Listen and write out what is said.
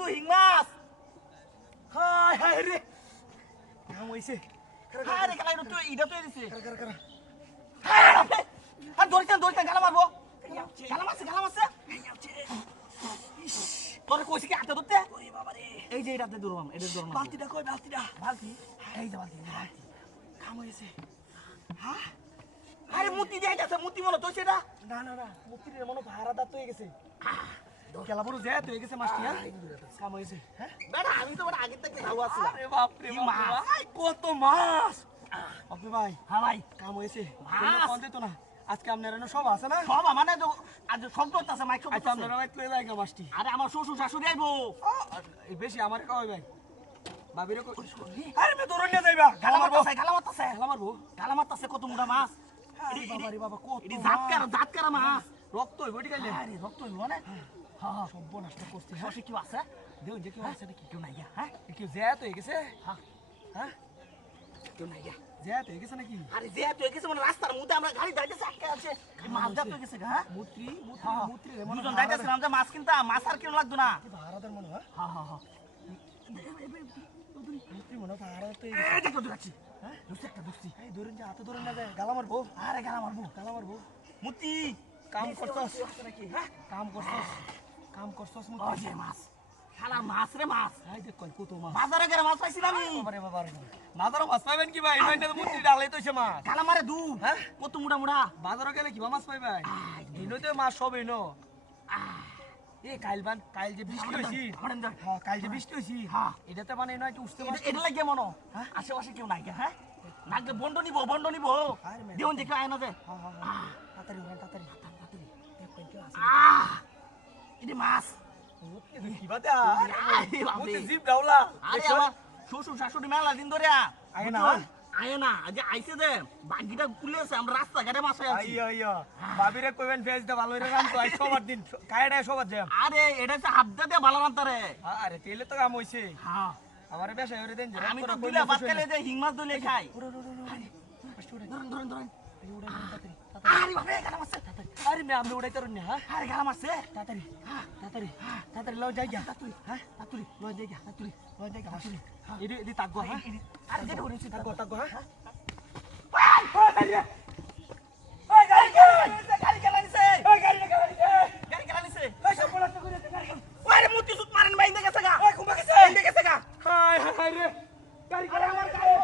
শুধু হিং মাছ হায় হায় রে কাম হইছে আরে কালাই তো ইডা তো দিছে আর দৌড়তে গালা মারবো গালা মারছে তোরে কইছে কি হাতে ধরতে ওরে বাবা রে এই যে এটাতে দৌড়াম বালতিটা কই বালতি এই যে বালতি কাম হইছে হ্যাঁ আরে মুতি যাইতাছে মুতি মনে তো সেটা না মুতির মনে ভাড়াদার তো হয়ে গেছে খেলা বড় যায় তো হয়ে গেছে মাছটি হ্যাঁ কাম হইছে হ্যাঁ বেটা আমি তো আগে থেকে ভালো আছি আরে বাপ রে ভাই কত মাছ আপনি ভাই হ্যাঁ ভাই কাম হইছে কোন দিত না আজকে আপনারা সব আছে না সব মানে তো আজ সব করতেছে মাইক সব আচ্ছা আপনারা ভাই তুই যাইগা মাছটি আরে আমার শ্বশুর শাশুড়ি আইবো এই বেশি আমার কই ভাই বাবিরে কই আরে মে দৌড় নিয়ে যাইবা গালা মারতাছে কত মোটা মাছ আরে বাবা রে বাবা কত এডি জাতকারা মাছ রক্ত হইব ঠিক আছে আরে রক্ত হইব না হ্যাঁ সব নষ্ট করতে হ্যাঁ কি আছে দেও যে কি আছে নাকি কেউ নাই হ্যাঁ কেউ যায় তো হয়ে গেছে হ্যাঁ কেউ নাই যায় তো হয়ে গেছে নাকি আরে যায় তো হয়ে গেছে মানে রাস্তার মধ্যে আমরা গাড়ি দাঁড়িয়েছে আটকে আছে মাছ যা তো হয়ে গেছে হ্যাঁ মুত্রি দুজন দাঁড়িয়েছিলাম যে মাছ কিনতা মাছ আর কিনো লাগতো না ভাড়াদার মনে হ্যাঁ মুত্রি মনে ভাড়া তো এই দেখো যাচ্ছি হ্যাঁ দুসেকটা দুসি এই দূরে যা হাতে ধরে না যায় গালা মারবো আরে গালা মারবো মুতি কাম করছস নাকি হ্যাঁ কাম করছস মুতি ওই মাছ শালা মাছ রে মাছ এই দেখ কই কত মাছ বাজারে গেলে মাছ পাইছি আমি বাবারে বাজারে মাছ পাইবেন কি ভাই নইনা তো মুতি ডালাই তোছে মাছ গালা মারে দু হ্যাঁ কত মুড়া বাজারে গেলে কি মাছ পাইবেন ইনতে মাছ সব ইনো এ কাইল যে বৃষ্টি হইছি হ্যাঁ কাইল যে বৃষ্টি হইছি হ্যাঁ এটাতে মানে নয় কি উঠতে এটা লাগে মনো হ্যাঁ আশেপাশে কেউ নাই হ্যাঁ নাগলে বন্ড নিব দেউন দেখে আয় না দে তাড়াতাড়ি দেখ কই কেউ আছে ইদি মাছ কি বাদা মুতি জিপ ডাউলা আরে আমার শ্বশুর শাশুড়ি মেলা দিন ধরে আয় না আজ আইছে দে বাগিটা খুলেছে আমরা রাস্তা ঘাটে মাছ আছি আইয়া ভাবিরে কইবেন ফেস দে ভালো রে রান তো আই সবার দিন কায়ডা সবার যায় আরে এটা তো হাবদা দে ভালো রান তারে আরে তেলে তো কাম হইছে হ্যাঁ আমারে বেশা হইরে দেন আমি তো দিলা ভাত খেলে যে হিং মাছ দলে খাই ধরুন আরে বাবা গালা মারছে আরে মে আমি উড়াইতে রুন না আরে গালা মারছে তাড়াতাড়ি লও যাই গা তাড়াতাড়ি লও যাই গা এদি তাগো হ্যাঁ আরে যেটা হইছে তাগো হ্যাঁ ওই গাড়ি চালাইছে ওই সব বলাতে কইতে গাড়ি ওরে মুতি সুত মারেন বাইন্দে গেছে গা ওই কুমা গেছে বাইন্দে গেছে গা হায় রে গাড়ি আমার গাড়ি